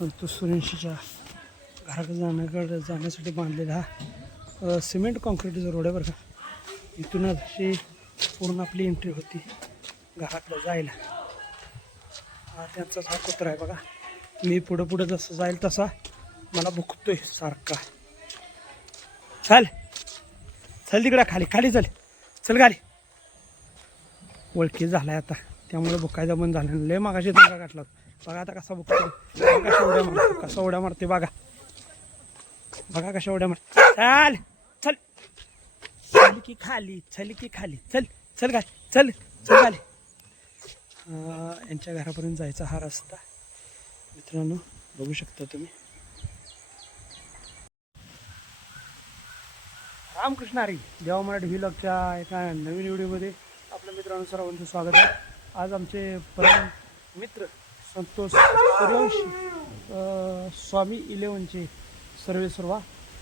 संतोष सूर्यवंशीच्या घराकडे जाण्यासाठी बांधलेला हा सिमेंट कॉन्क्रीटचा रोड आहे बरं का. इथूनच अशी पूर्ण आपली एंट्री होती घराकडे जायला. हा त्यांचाच हा कुत्रा आहे बघा. मी पुढं जसं जाईल तसा मला भुकतोय सारखा. चल चल तिकडं खाली चल खाली. ओळखी झालाय आता त्यामुळे भुकायचा बंद झाला. लय मागाशी दंगा गाठला बघा. आता कसा भुकतो, कसा उड्या मारते बघा कशा उड्या मारते. चल चल चल की खाली चल खाली. यांच्या घरापर्यंत जायचा हा रस्ता मित्रांनो बघू शकता तुम्ही. रामकृष्ण हरी. देवा मराठी व्लॉगच्या एका नवीन व्हिडिओमध्ये आपल्या मित्रांनो सर्वांचं स्वागत आहे. आज आमचे परम मित्र संतोष सूर्यवंशी स्वामी 11चे सर्वेसर्वा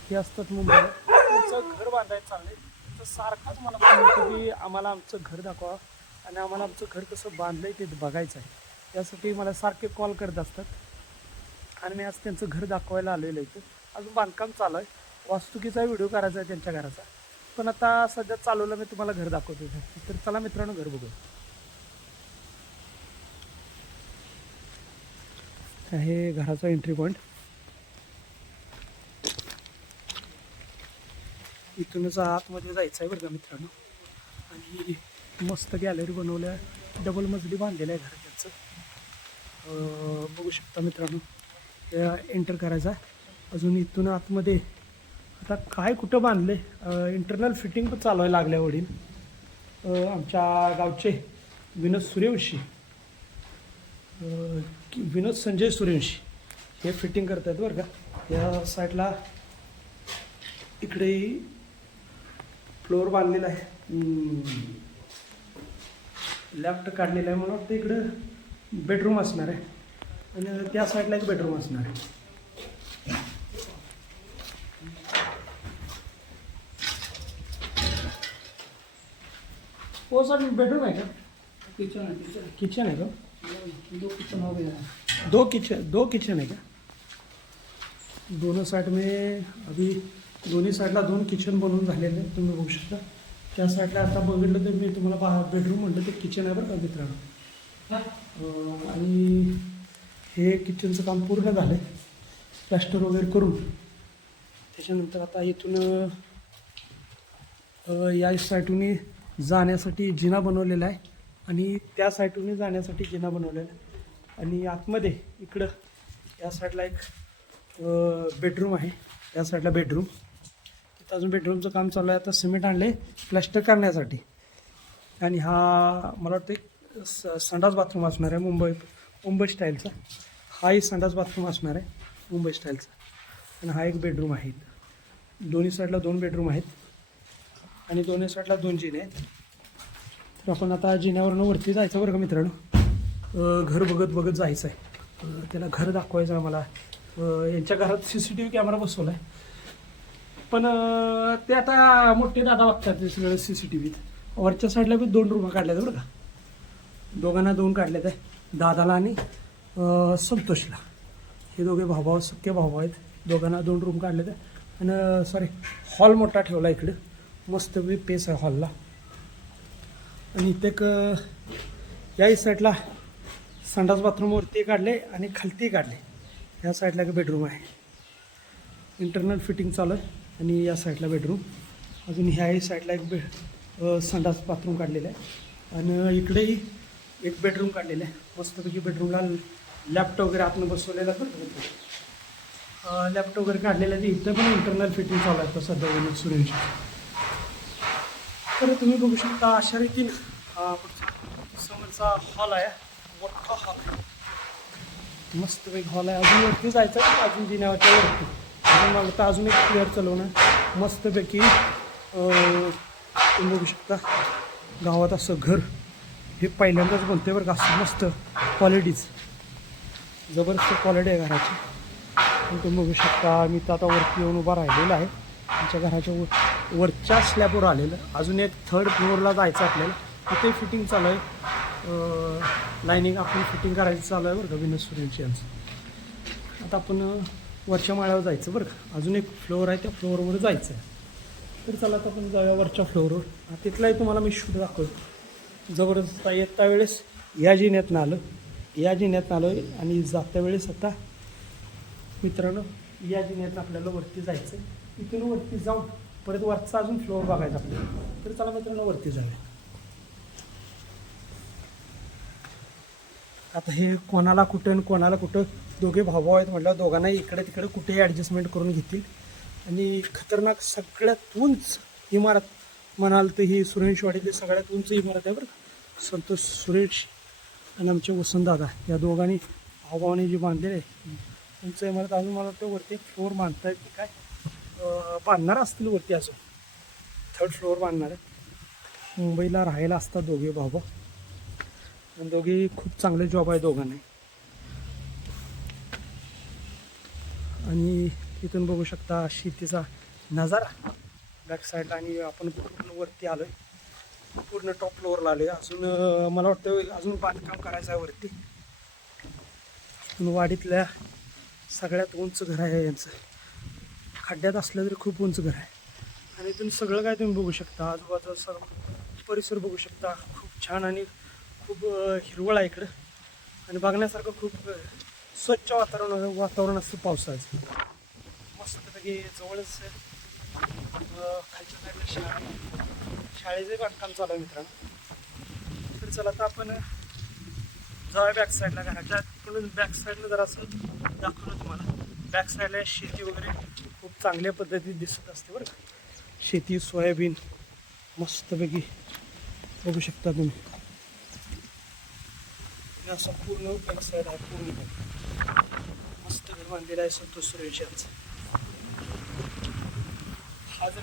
हे असतात मुंबईला. त्यांचं घर बांधायचं चाललंय. तर सारखाच मला म्हणतो की आम्हाला आमचं घर दाखवा आणि आम्हाला आमचं घर कसं बांधलंय ते बघायचं आहे. त्यासाठी मला सारखे कॉल करत असतात आणि मी आज त्यांचं घर दाखवायला आलेलं आहे. अजून बांधकाम चालू आहे. वास्तुकीचा व्हिडिओ करायचा आहे त्यांच्या घराचा. पण आता सध्या चालवलं मी तुम्हाला घर दाखवतो. तर चला मित्रांनो घर बघू. हे घराचा एंट्री पॉईंट. इथूनच आतमध्ये जायचं आहे बरं का मित्रांनो. आणि मस्त गॅलरी बनवल्या, डबल मजली बांधलेलं आहे घर त्यांचं. बघू शकता मित्रांनो. एंटर करायचा. अजून इथून आतमध्ये आता काय कुठं बांधले इंटरनल फिटिंग पण चालवायला लागल्या. वडील आमच्या गावचे विनोद संजय सूर्यवंशी हे फिटिंग करत आहेत बरं का. या साईडला इकडेही फ्लोअर बांधलेला आहे. लेफ्ट काढलेला आहे. मला वाटतं इकडं बेडरूम असणार आहे आणि त्या साईडला एक बेडरूम असणार आहे. वो सर बेडरूम है क्या? किचन है का? दो किचन है क्या? दोनों साइड में अभी दोन्ही साईडला 2 किचन बनवून झालेले आहेत. तुम्ही बघू शकता. त्या साईडला आता बघितलं तर मी तुम्हाला बेडरूम म्हटलं ते किचन आहे बरं का मित्रांनो. आणि हे किचनचं काम पूर्ण झालं आहे प्लॅस्टर वगैरे करून. त्याच्यानंतर आता इथून या साईडून जाण्यासाठी जिना बनवलेला आहे आणि त्या साईडून जाण्यासाठी जिना बनवलेला आहे. आणि आतमध्ये इकडं या साईडला एक बेडरूम आहे. या साईडला बेडरूम. तिथं अजून बेडरूमचं काम चालू आहे. आता सिमेंट आणले प्लॅस्टर करण्यासाठी. आणि हा मला वाटतं एक संडास बाथरूम असणार आहे मुंबई स्टाईलचा. हाही संडास बाथरूम असणार आहे मुंबई स्टाईलचा. आणि हा एक बेडरूम आहे. दोन्ही साईडला 2 बेडरूम आहेत आणि दोन्ही साईडला 2 जिने आहेत. तर आपण आता जिन्यावरनं वरती जायचं बरं का मित्रांनो. घर बघत जायचं आहे. त्याला घर दाखवायचं आहे मला. यांच्या घरात CCTV कॅमेरा बसवला आहे. पण ते आता मोठे दादा बघतात ते सगळं CCTV. वरच्या साईडला बी 2 रूम काढल्या आहेत बरं का. दोघांना 2 काढल्यात आहे. दादाला आणि संतोषला. हे दोघे भाऊ सख्खे भाऊ आहेत. दोघांना 2 रूम काढलेत आहे. आणि सॉरी हॉल मोठा ठेवला इकडे. मस्त बी पेस आहे हॉलला. आणि इथे एक याही साईडला संडास बाथरूमवरती काढले आणि खालती काढले. या साईडला एक बेडरूम आहे. इंटरनल फिटिंग चालू आहे. आणि या साईडला बेडरूम. अजून ह्याही साईडला एक संडास बाथरूम काढलेलं आहे. आणि इकडेही एक बेडरूम काढलेलं आहे. मस्तपैकी बेडरूमला लॅपटॉप वगैरे आतनं बसवलेला बरं. लॅपटॉप वगैरे काढलेलं आहे. इथं पण इंटरनल फिटिंग चालू आहे सध्या विनोद सूर्यवंशी. तर तुम्ही बघू शकता अशा रीतीने हा समोरचा हॉल आहे. मोठा हॉल आहे. मस्तपैकी हॉल आहे. अजून वरती जायचं आहे. अजून जिन्यावरच्या वरती अजून मला तर अजून एक प्लेअर चालवणं मस्तपैकी. तुम्ही बघू शकता गावात असं घर हे पहिल्यांदाच बनते बरं का. असं मस्त क्वालिटीच जबरदस्त क्वालिटी आहे घराची. तुम्ही बघू शकता. मी तर आता वरती येऊन उभा राहिलेला आहे. आमच्या घराच्या वरच्या स्लॅबवर आलेलं. अजून एक 3rd फ्लोअरला जायचं आपल्याला. तिथे फिटिंग चालू आहे. लाईनिंग आपण फिटिंग करायचं चालू आहे बरं का विनोद सूर्यवंशी यांचं. आता आपण वरच्या माळ्यावर जायचं बरं का. अजून एक फ्लोअर आहे, त्या फ्लोअरवर जायचं आहे. तर चला आता आपण जाऊया वरच्या फ्लोअरवर. तिथलाही तुम्हाला मी शूट दाखवतो. जबरदस्त येता वेळेस या जिन्यातनं आलं, या जिन्यातनं आलो आहे आणि जाता वेळेस आता मित्रांनो या जिन्यातनं आपल्याला वरती जायचं आहे. इथून वरती जाऊन परत वरचा अजून फ्लोअर बघायचा आपल्याला. तर चला मित्रांनो वरती जाऊया. आता हे कोणाला कुठं आणि कोणाला कुठं, दोघे भाऊ आहेत म्हटलं, दोघांना इकडे तिकडे कुठेही ॲडजस्टमेंट करून घेतील. आणि खतरनाक सगळ्यात उंच इमारत म्हणाल तर ही सुरेशवाडीतली सगळ्यात उंच इमारत आहे बरं का. संतोष सुरेश आणि आमचे वसंतदादा या दोघांनी भाऊभावाने जी बांधलेली आहे उंच इमारत. अजून मला वाटतं वरती एक फ्लोअर बांधतायत की काय, बांधणार असतील वरती. अजून 3rd फ्लोअर बांधणार आहे. मुंबईला राहायला असतात दोघे भाऊ आणि दोघे खूप चांगले जॉब आहे दोघांना. आणि इथून बघू शकता शेतीचा नजारा बॅक साईडला. आणि आपण पूर्ण वरती आलो आहे, पूर्ण टॉप फ्लोअरला आलो आहे. अजून मला वाटतं अजून बांधकाम करायचं आहे वरती. वाडीतल्या सगळ्यात उंच घर आहे यांचं. खड्ड्यात असलं तरी खूप उंच घर आहे. आणि इथून सगळं काय तुम्ही बघू शकता, आजूबाजूचा सर्व परिसर बघू शकता. खूप छान आणि खूप हिरवळ आहे इकडं. आणि बघण्यासारखं खूप स्वच्छ वातावरण असतं पावसाचं. मस्तपैकी जवळच खालच्या साईडला शाळेचे बांधकाम चालू आहे मित्रांनो. तर चला आता आपण जाऊया बॅक साईडला. घराच्या तिकडून बॅक साईडला जरा असं दाखवलं तुम्हाला. बॅक साईडला शेती वगैरे खूप चांगल्या पद्धतीत दिसत असते बरं का. शेती सोयाबीन मस्तपैकी बघू शकता तुम्ही. असं पूर्ण बॅक साईड आहे, पूर्ण मस्त घर बांधलेलं आहे संतोष सुरेश यांचं. हा जर